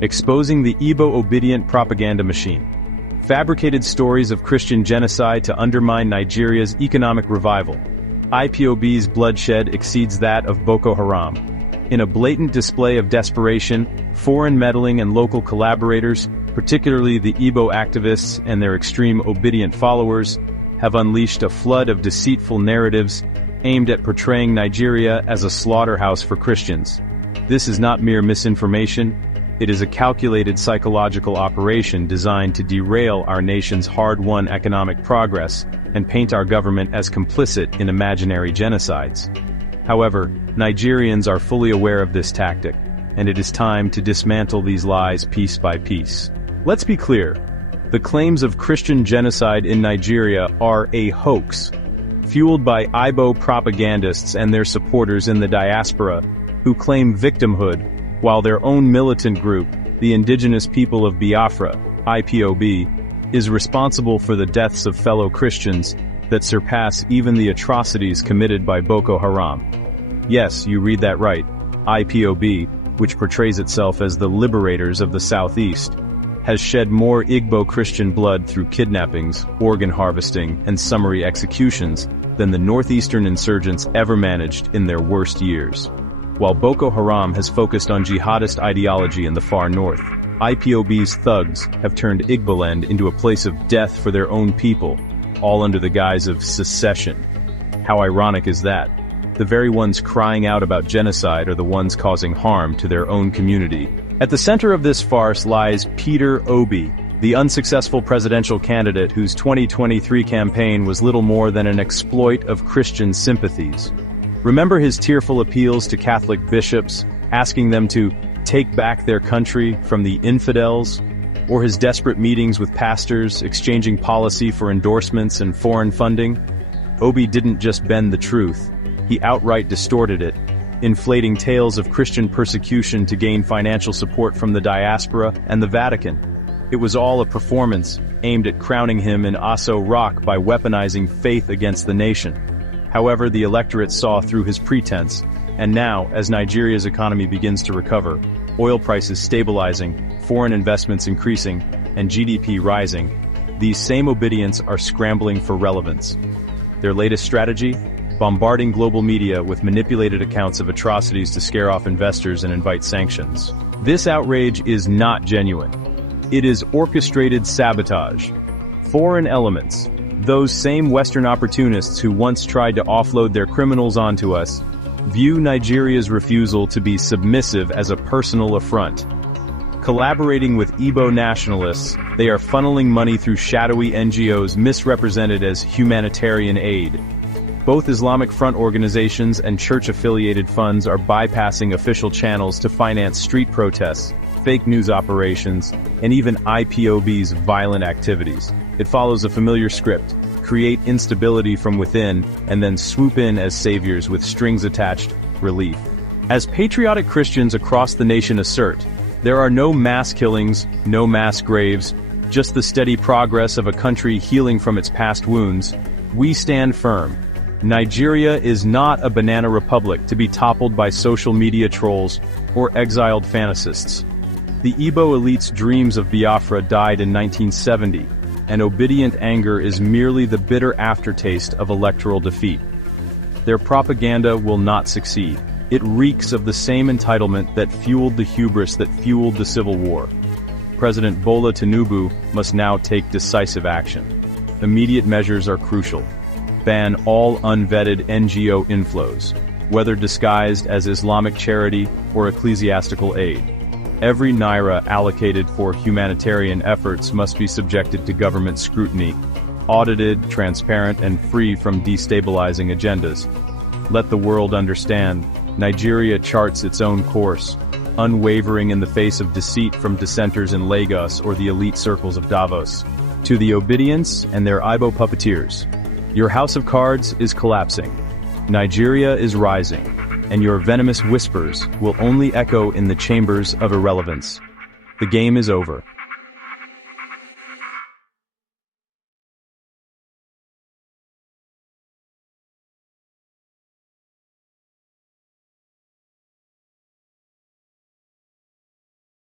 exposing the Igbo obedient propaganda machine. Fabricated stories of Christian genocide to undermine Nigeria's economic revival. IPOB's bloodshed exceeds that of Boko Haram. In a blatant display of desperation, foreign meddling and local collaborators, particularly the Igbo activists and their extreme obedient followers, have unleashed a flood of deceitful narratives aimed at portraying Nigeria as a slaughterhouse for Christians. This is not mere misinformation, it is a calculated psychological operation designed to derail our nation's hard-won economic progress and paint our government as complicit in imaginary genocides. However, Nigerians are fully aware of this tactic, and it is time to dismantle these lies piece by piece. Let's be clear. The claims of Christian genocide in Nigeria are a hoax, fueled by Igbo propagandists and their supporters in the diaspora, who claim victimhood, while their own militant group, the Indigenous People of Biafra, IPOB, is responsible for the deaths of fellow Christians that surpass even the atrocities committed by Boko Haram. Yes, you read that right. IPOB, which portrays itself as the liberators of the Southeast, has shed more Igbo Christian blood through kidnappings, organ harvesting, and summary executions than the northeastern insurgents ever managed in their worst years. While Boko Haram has focused on jihadist ideology in the far north, IPOB's thugs have turned Igboland into a place of death for their own people, all under the guise of secession. How ironic is that? The very ones crying out about genocide are the ones causing harm to their own community. At the center of this farce lies Peter Obi, the unsuccessful presidential candidate whose 2023 campaign was little more than an exploit of Christian sympathies. Remember his tearful appeals to Catholic bishops, asking them to take back their country from the infidels, or his desperate meetings with pastors, exchanging policy for endorsements and foreign funding? Obi didn't just bend the truth, he outright distorted it, inflating tales of Christian persecution to gain financial support from the diaspora and the Vatican. It was all a performance, aimed at crowning him in Aso Rock by weaponizing faith against the nation. However, the electorate saw through his pretense, and now, as Nigeria's economy begins to recover, oil prices stabilizing, foreign investments increasing, and GDP rising, these same obedients are scrambling for relevance. Their latest strategy? Bombarding global media with manipulated accounts of atrocities to scare off investors and invite sanctions. This outrage is not genuine. It is orchestrated sabotage. Foreign elements, those same Western opportunists who once tried to offload their criminals onto us, view Nigeria's refusal to be submissive as a personal affront. Collaborating with Igbo nationalists, they are funneling money through shadowy NGOs misrepresented as humanitarian aid. Both Islamic Front organizations and church-affiliated funds are bypassing official channels to finance street protests, fake news operations, and even IPOB's violent activities. It follows a familiar script: create instability from within, and then swoop in as saviors with strings-attached relief. As patriotic Christians across the nation assert, there are no mass killings, no mass graves, just the steady progress of a country healing from its past wounds. We stand firm. Nigeria is not a banana republic to be toppled by social media trolls or exiled fantasists. The Igbo elite's dreams of Biafra died in 1970, and obedient anger is merely the bitter aftertaste of electoral defeat. Their propaganda will not succeed. It reeks of the same entitlement that fueled the hubris that fueled the Civil War. President Bola Tinubu must now take decisive action. Immediate measures are crucial. Ban all unvetted NGO inflows, whether disguised as Islamic charity or ecclesiastical aid. Every naira allocated for humanitarian efforts must be subjected to government scrutiny, audited, transparent, and free from destabilizing agendas. Let the world understand, Nigeria charts its own course, unwavering in the face of deceit from dissenters in Lagos or the elite circles of Davos. To the Obedients and their Igbo puppeteers, your house of cards is collapsing. Nigeria is rising, and your venomous whispers will only echo in the chambers of irrelevance. The game is over.